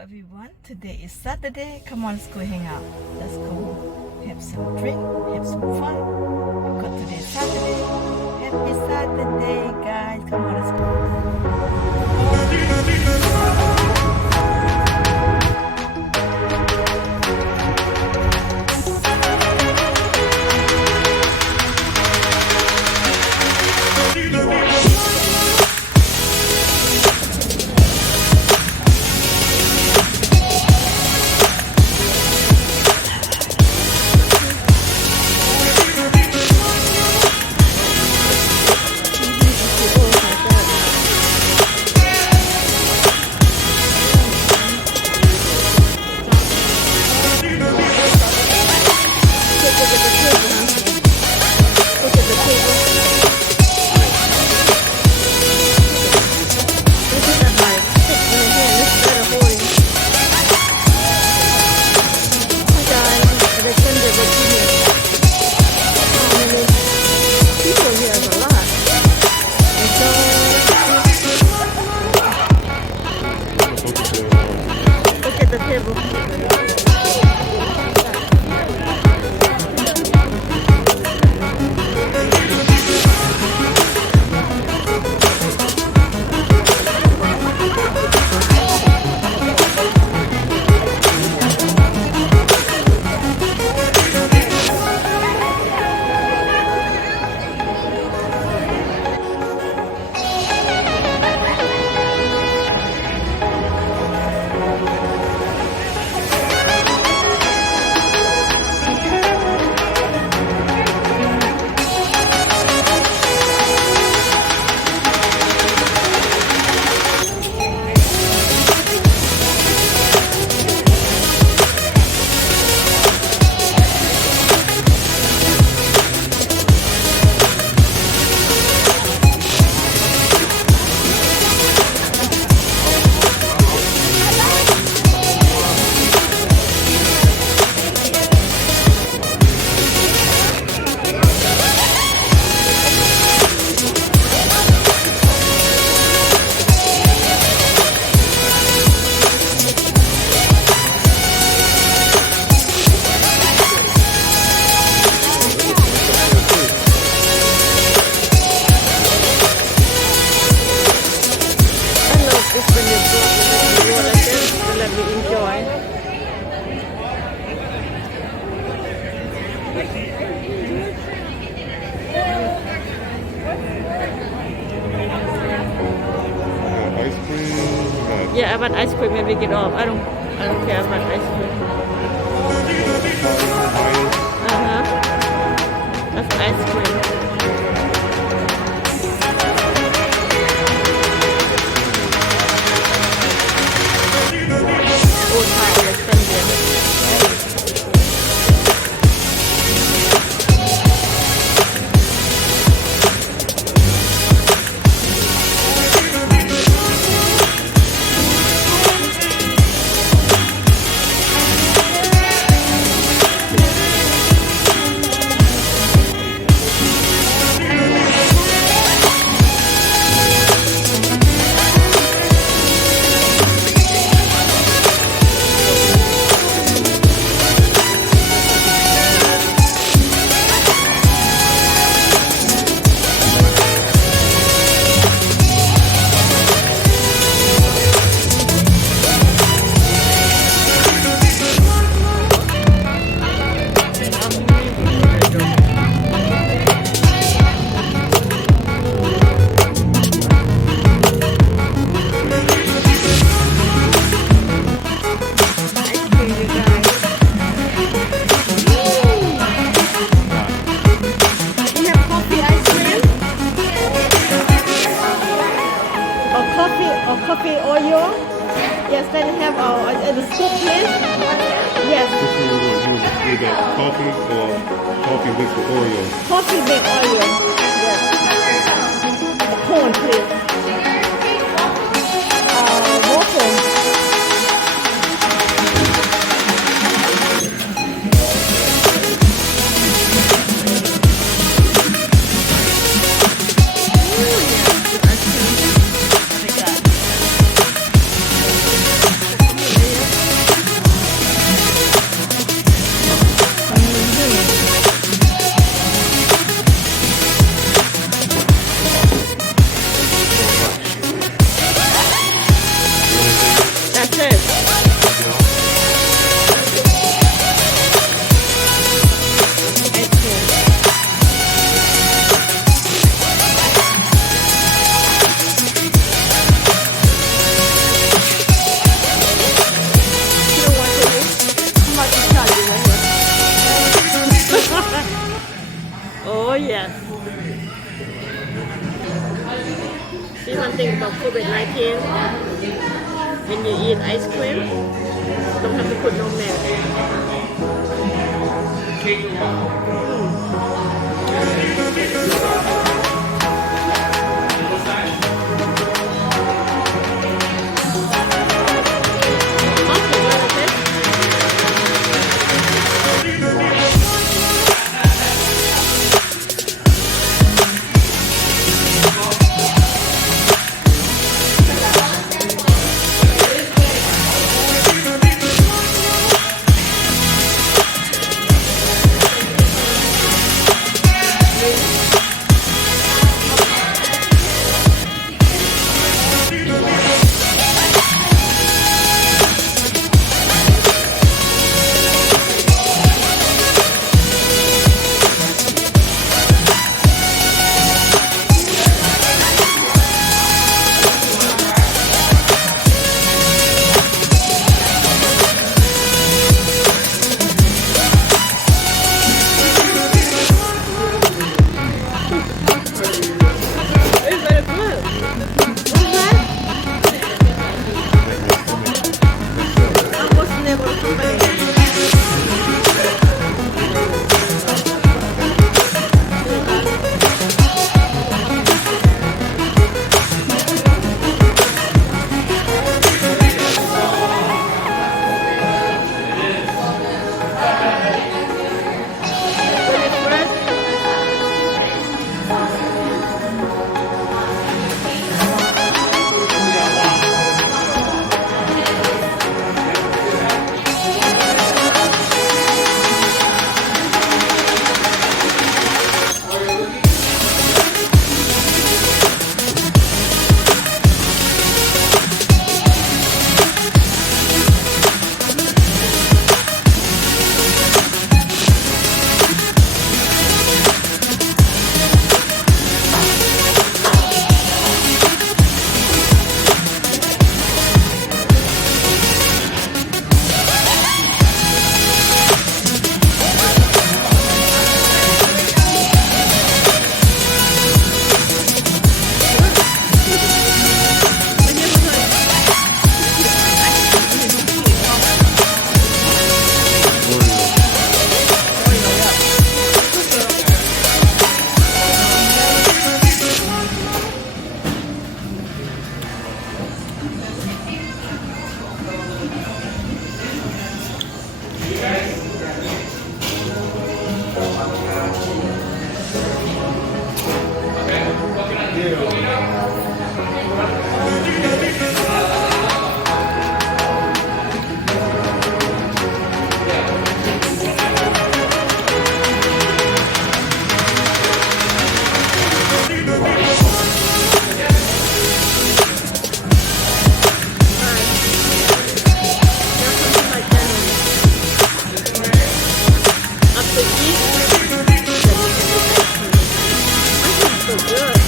everyone, today is Saturday. Come on, let's go hang out. Let's go have some drink, have some fun. Because today is Saturday. Happy Saturday, guys. Come on, let's Ice cream. Yeah, I want ice cream and we get off. I don't care about ice cream. That's ice cream. Old time, let's spend there. Coffee Oreo. Yes, then have the scoop, please. Yes. Which one you want? You got coffee or coffee mixed with Oreo? Coffee big Oreo. Yes. Cone, please. Waffle. think about COVID-19, when you eat ice cream, don't have to put no milk. It's very good. I was never somebody. When it's fresh, after eat, then you can do ice cream. I think it's so good.